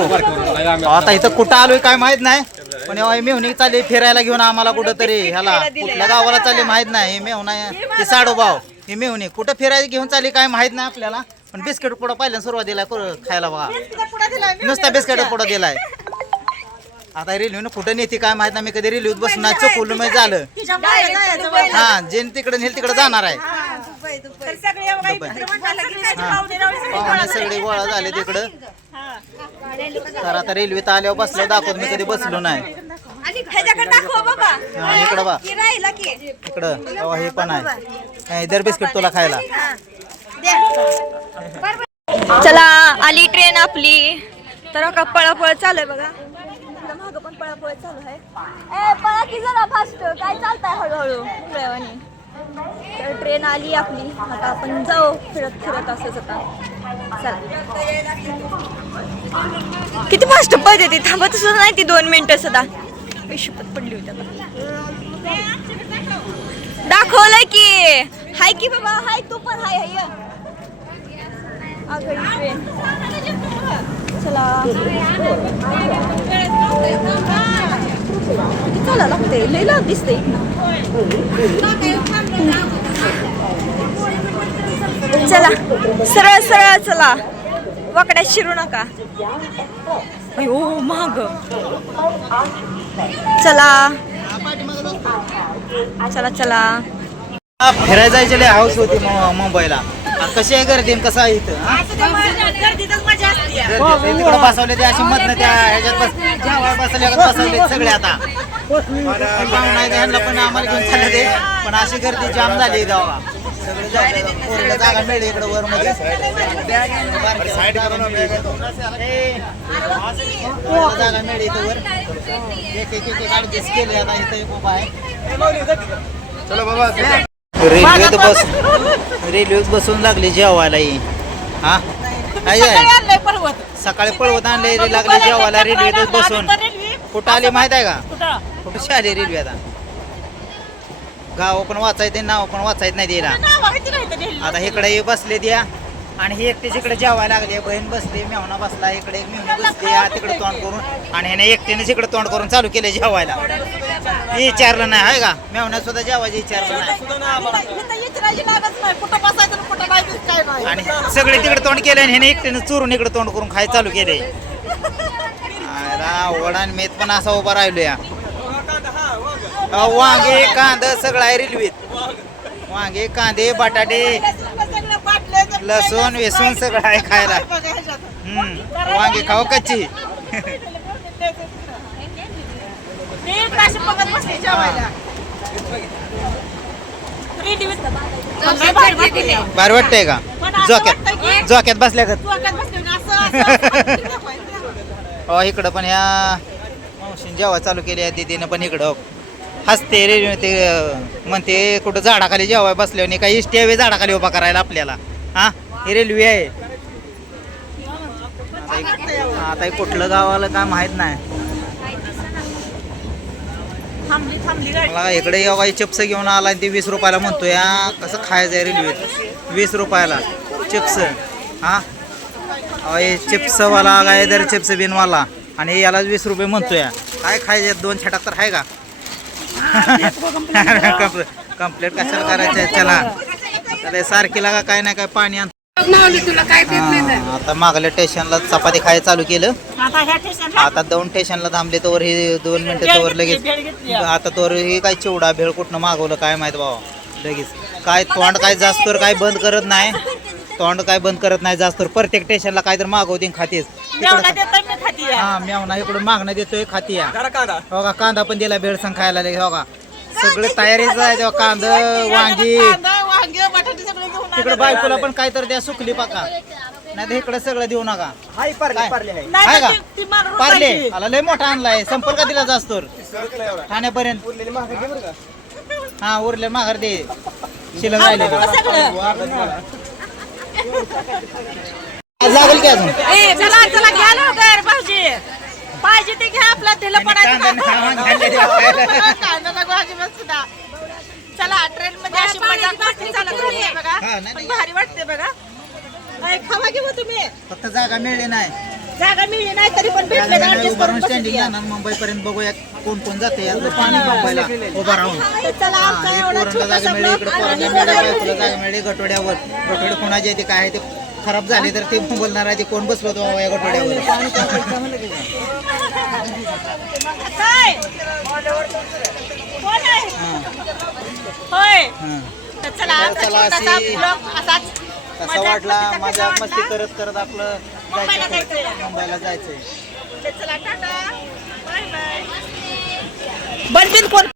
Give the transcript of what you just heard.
आता इथं कुठं आलोय काय माहित नाही, पण मेहुणी चालली फिरायला घेऊन आम्हाला कुठं तरी ह्याला कुठल्या गावाला चालली माहित नाही. हे मेहुणा हे साडोबाव ही मेहुणी कुठं फिरायला घेऊन चालली काय माहित नाही आपल्याला, पण बिस्किट पुडा पहिल्या सुरुवातीला खायला बघा, नुसता बिस्किट पुडा दिलाय. आता रेल्वेनं कुठं नेते काय माहित नाही, मी कधी रेल्वेत बसून नाही, चुकवलं म्हणजे झालं. हा जे तिकडे नेल तिकडे जाणार आहे. पाहुणे सगळे गोळा झाले तिकडं. तर आता रेल्वेत आल्यावर बसलो दाखवत, मी कधी बसलो नाही. इकडं बा इकडं हे पण आहे, दर बिस्किट तुला खायला. चला आली ट्रेन आपली. तर का पळापळ चालू आहे बघा, मागं पण पळापळ चालू आहे. पळा की जरा फास्ट, काय चालतंय हळूहळू ट्रेन. तर ट्रेन आली आपली, आता आपण जाऊ फिरत फिरत असंच. आता चला किती फास्ट पळते ती, थांबत सुद्धा नाही ती 2 मिनिटं सुद्धा. शपथ पडली होती आता. दाखवलंय की हाय की बाबा, हाय तू पण हाय. ट्रेन चला चला लागते, लई लाभ दिसते. चला सरळ सरळ चला, वाकड्यात शिरू नका. अयो महाग. चला चला चला. फिरायला जायचे हाऊस होती मुंबईला. कशी आहे गर्दी, कसं आहे इथं? तिकडे बसवले ते अशी मधनं त्या ह्याच्यात बसवले सगळे. आता ह्यांना पण आम्हाला घेऊन चालले ते, पण अशी गर्दी जाम झाली गावा. सगळे जागा मिळेल इकडे वर मध्ये जागा मिळेल इथं वर. एक एक एक ऍडजस्ट केले आता इथं उभा आहे. चलो बाबा रेल्वेत बसून लागली जेवायला. हा काय सकाळी पळवत आणले लागले जेवायला रेल्वेतच बसून. कुठं आली माहित आहे का? कुठं आली रेल्वे? आता गाव पण वाचायचे, नाव पण वाचायत नाही दिला. आता इकडे बसले द्या, आणि हे एकटेच इकडे जेवायला लागले. बहीण बसली, मेवणा बसला इकडे, एक मेवणी बसली तिकडे तोंड करून, आणि ह्याने एकट्यानेच इकडे तोंड करून चालू केले जेवायला. विचारलं नाही आहे का? मेवण्या सुद्धा जेवायचं विचारलं नाही, आणि सगळे तिकडे तोंड केले, आणि ह्याने एकट्याने चुरून इकडे तोंड करून खाय चालू केले. वडा मेत पण असा उभा राहिलो या. वांगे कांदा सगळं आहे रेल्वेत. वांगे कांदे बटाटे लसूण वेसून सगळं आहे खायला. वांगे खाऊ कच्ची. भारी वाटतंय का? झोक्यात बसल्या का? इकडं पण या मावशीने जेव्हा चालू केली आहे दीदीनं पण इकडं हसते रे. ते म्हणते कुठं झाडाखाली जेव्हा बसल्यावर नाही काही इष्टी हवे झाडाखाली उभा करायला आपल्याला. हा ही रेल्वे आहे. आता कुठलं गावाला काय माहित नाही. मला इकडे यावा चिप्स घेऊन आला, ते 20 रुपयाला म्हणतोय. कसं खायचं आहे रेल्वेत 20 रुपयाला चिप्स? हा चिप्सवाला काय दर चिप्स बिनवाला, आणि याला 20 रुपये म्हणतोय. काय खायचे? 2 छटाक तर आहे का? कंप्लेंट कशाला करायचं? चला सारखी लागा काय नाही काय पाणी. आता मागल्या स्टेशनला चपाती खायला चालू केलं. आता 2 स्टेशनला थांबले तर हे 2 मिनिटं तोवर लगेच. आता तोवर हे काय चिवडा भेळ कुठनं मागवलं काय माहित बाबा. लगेच काय तोंड काय जास्त काय बंद करत नाही, तोंड काय बंद करत नाही जास्त. प्रत्येक स्टेशनला काय तर मागवते खातेच. हा मेवना इकडून मागणं देतोय खाती. हो का कांदा पण दिला भेळ संग खायला. हो का सगळे तयारीच आहे. कांदा वांगी तिकडे बायकोला पण काय तर द्या सुकली पाका, नाही तर इकडे सगळं देऊ नका. हाय का पारले आला लय मोठा आणलाय. संपर्क का दिला जास्त ठाण्यापर्यंत? हा उरले माघार दे शिल्लक राहिले लागेल की अजून. पाहिजे ते घ्या आपला दिलं चला. ट्रेन मध्ये अशी मजा मस्ती चालत राहते बघा, भारी वाटते बघा. खावा घेऊ तुम्ही. फक्त जागा मिळली नाही. जागा मिळली नाही तरी पण भेटले ना adjust करून बसू स्टँडिंग द्या. जाणार मुंबईपर्यंत बघूया कोण कोण जाते यातलं पाणी मुंबईला उभा राहून. चला आमचा हा, हे एवढा पोरांना जागा छोटासा मिळेल, ब्लॉक इकडे आणि पोरांना मिळेल, बायकोला जागा मिळेल गटोड्यावर. गटोडे कोणाचे आहे ते काय आहे ते खराब झाले तर ते बोलणार आहे ते कोण बसलो होतो बाबा या गटोड्यावर. काय? कोण आहे? हा, होय हा. तर चला आमचा चला, छोटासा अशी- ब्लॉक असाच कसा वाटला मजा मजा वाटला? मस्ती करत करत आपलं मुंबईला जायचं जायचंय. परत. मुंबईला जायचंय. तर चला टाटा बाय बाय बनबिन कोण